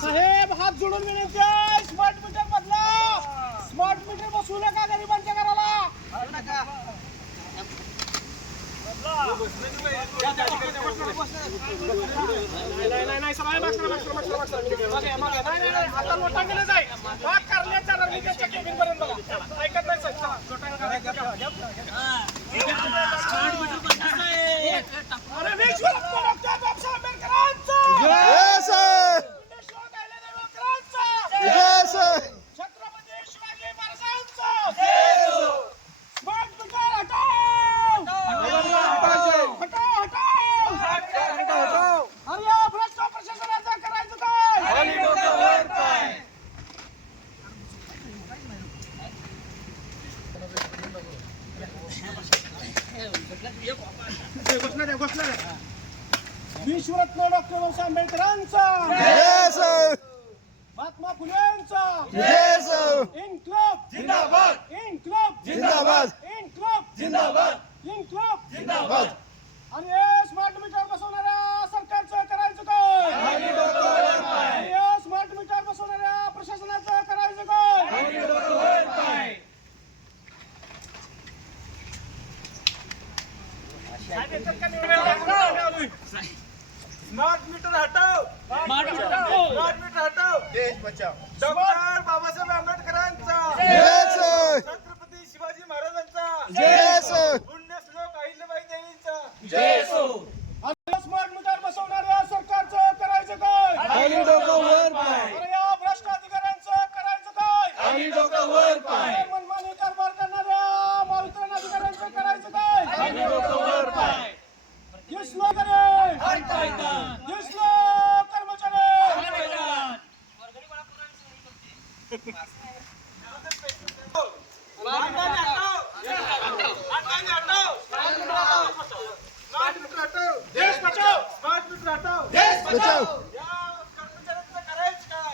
साहेब हात जोडून विनंती आहे, स्मार्ट मीटर बदला. स्मार्ट मीटर बसवू नका गरिबांच्या घराला. आता लोटांगणच आहे. हा करण्याच्या रणनीतीच्या केबिनपर्यंत बघा. ऐकत नाही साहेब. अरे विश्वरत्न डॉक्टर बाबासाहेब आंबेडकरांचा जय सर. जय सर. छत्रपती शिवाजी महाराजांचा जय हो. स्मार्ट मीटर हटाओ. हटाओ. अरे या भ्रष्ट प्रशासनाचं करायचं काय? विश्वरत्न डॉक्टर बाबासाहेब आंबेडकरांचा जय सर. महात्मा फुलेंचा जय सर. इन्क्लाब जिंदाबाद. इन्क्लाब जिंदाबाद. इन्क्लाब जिंदाबाद. इन्क्लाब जिंदाबाद. आणि हे स्मार्ट मीटर बसवणाऱ्या सरकारचं करायचं काय? आणि हे स्मार्ट मीटर बसवणाऱ्या प्रशासनाचं करायचं काय? स्मार्ट मीटर हटाओ. स्मार्ट मीटर हटाओ. देश बचाओ. डॉक्टर बाबासाहेब आंबेडकरांचा जय सर. छत्रपती शिवाजी महाराजांचा जय सर. पुण्यश्लोक अहिल्याबाई देवींचा जय सर. आणि स्मार्ट मीटर बसवणाऱ्या सरकारचं करायचं काय? खाली डोकं वर पाय. अरे या भ्रष्ट अधिकाऱ्यांचं करायचं काय? खाली डोकं वर पाय. अरे मनमानी कारभार करणाऱ्या महावितरण अधिकाऱ्यांचं करायचं काय? खाली डोकं वर पाय. दिसलो का रे? दिसलो कर्मचारी. स्मार्ट मीटर हटाओ. देश बचाओ. स्मार्ट मीटर हटाओ. देश बचाओ. या कर्मचाऱ्यांचं करायचं काय?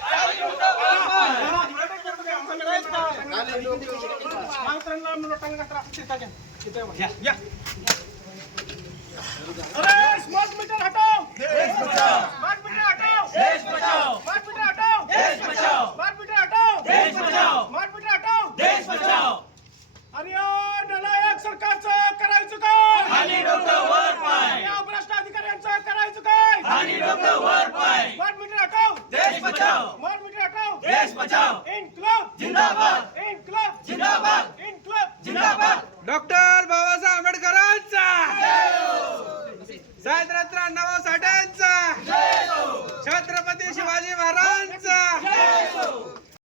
महावितरणला लोटांगण त्रास देता घ्या. या. अरे स्मार्ट मीटर हटाओ. स्मार्ट मीटर हटाओ. स्मार्ट मीटर हटाओ. स्मार्ट मीटर हटाओ. स्मार्ट मीटर हटाओ. अरे या नालायक सरकारचं करायचं काय? अरे या भ्रष्ट अधिकाऱ्यांचं करायचं काय? स्मार्ट मीटर हटाओ. स्मार्ट मीटर हटाओ. इन्क्लाब जिंदाबाद. इन्क्लाब जिंदाबाद. इन्क्लाब. डॉक्टर